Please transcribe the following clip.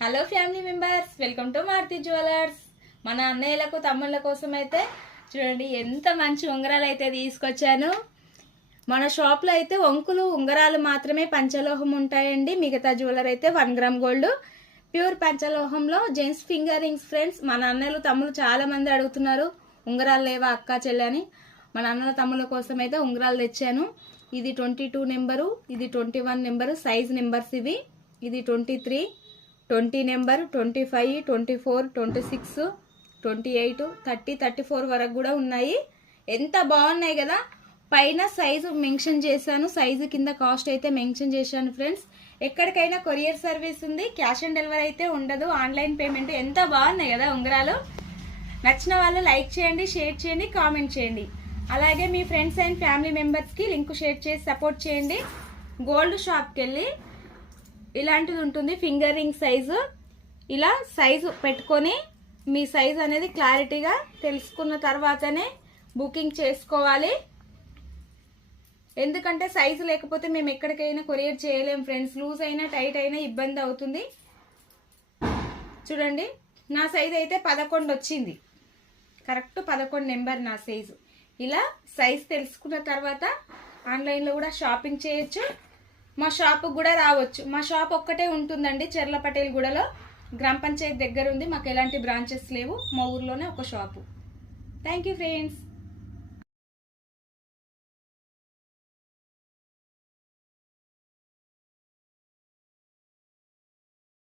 Hello family members welcome to Maruti jewellers మన అన్నయ్యలకు తమ్ముళ్ళ కోసం అయితే చూడండి ఎంత మంచి ఉంగరాలు అయితే తీసుకొచ్చాను. మన షాప్లో అయితే వంకులు ఉంగరాలు మాత్రమే పంచలోహం ఉంటాయండి. మిగతా జ్యువెలర్ అయితే వన్ గ్రామ్ గోల్డ్ ప్యూర్ పంచలోహంలో జెంట్స్ ఫింగర్ రింగ్స్ ఫ్రెండ్స్ మన అన్నయ్యలు తమ్ముళ్ళు చాలామంది అడుగుతున్నారు ఉంగరాలు లేవా అక్క చెల్లని మన అన్నల తమ్ముళ్ళ కోసం అయితే ఉంగరాలు తెచ్చాను. ఇది ట్వంటీ టూ నెంబరు ఇది twenty one number size numbers ఇవి. ఇది twenty three twenty number twenty five twenty four twenty six twenty eight thirty thirty four వరకు కూడా ఉన్నాయి. ఎంత బాగున్నాయి కదా? పైన సైజు మెన్షన్ చేశాను. సైజు కింద కాస్ట్ అయితే మెన్షన్ చేశాను ఫ్రెండ్స్ ఎక్కడికైనా కొరియర్ సర్వీస్ ఉంది. క్యాష్ ఆన్ డెలివరీ అయితే ఉండదు. ఆన్లైన్ పేమెంట్ ఎంత బాగున్నాయి కదా ఉంగరాలు? నచ్చిన వాళ్ళు లైక్ చేయండి షేర్ చేయండి కామెంట్ చేయండి. అలాగే మీ ఫ్రెండ్స్ అండ్ ఫ్యామిలీ మెంబర్స్కి లింక్ షేర్ చేసి సపోర్ట్ చేయండి. గోల్డ్ షాప్కి వెళ్ళి ఇలాంటిది ఉంటుంది. ఫింగర్ రింగ్ సైజు ఇలా సైజు పెట్టుకొని మీ సైజు అనేది క్లారిటీగా తెలుసుకున్న తర్వాతనే బుకింగ్ చేసుకోవాలి. ఎందుకంటే సైజు లేకపోతే మేము ఎక్కడికైనా కొరియర్ చేయలేం ఫ్రెండ్స్ లూజ్ అయినా టైట్ అయినా ఇబ్బంది అవుతుంది. చూడండి నా సైజు అయితే పదకొండు వచ్చింది. కరెక్ట్ పదకొండు నెంబర్ నా సైజు ఇలా సైజ్ తెలుసుకున్న తర్వాత ఆన్లైన్లో కూడా షాపింగ్ చేయొచ్చు. మా షాప్కి కూడా రావచ్చు. మా షాప్ ఒక్కటే ఉంటుందండి చెర్ల పటేల్ గూడలో. గ్రామ పంచాయతీ దగ్గర ఉంది మాకు ఎలాంటి బ్రాంచెస్ లేవు. మా ఊర్లోనే ఒక షాపు. Thank you friends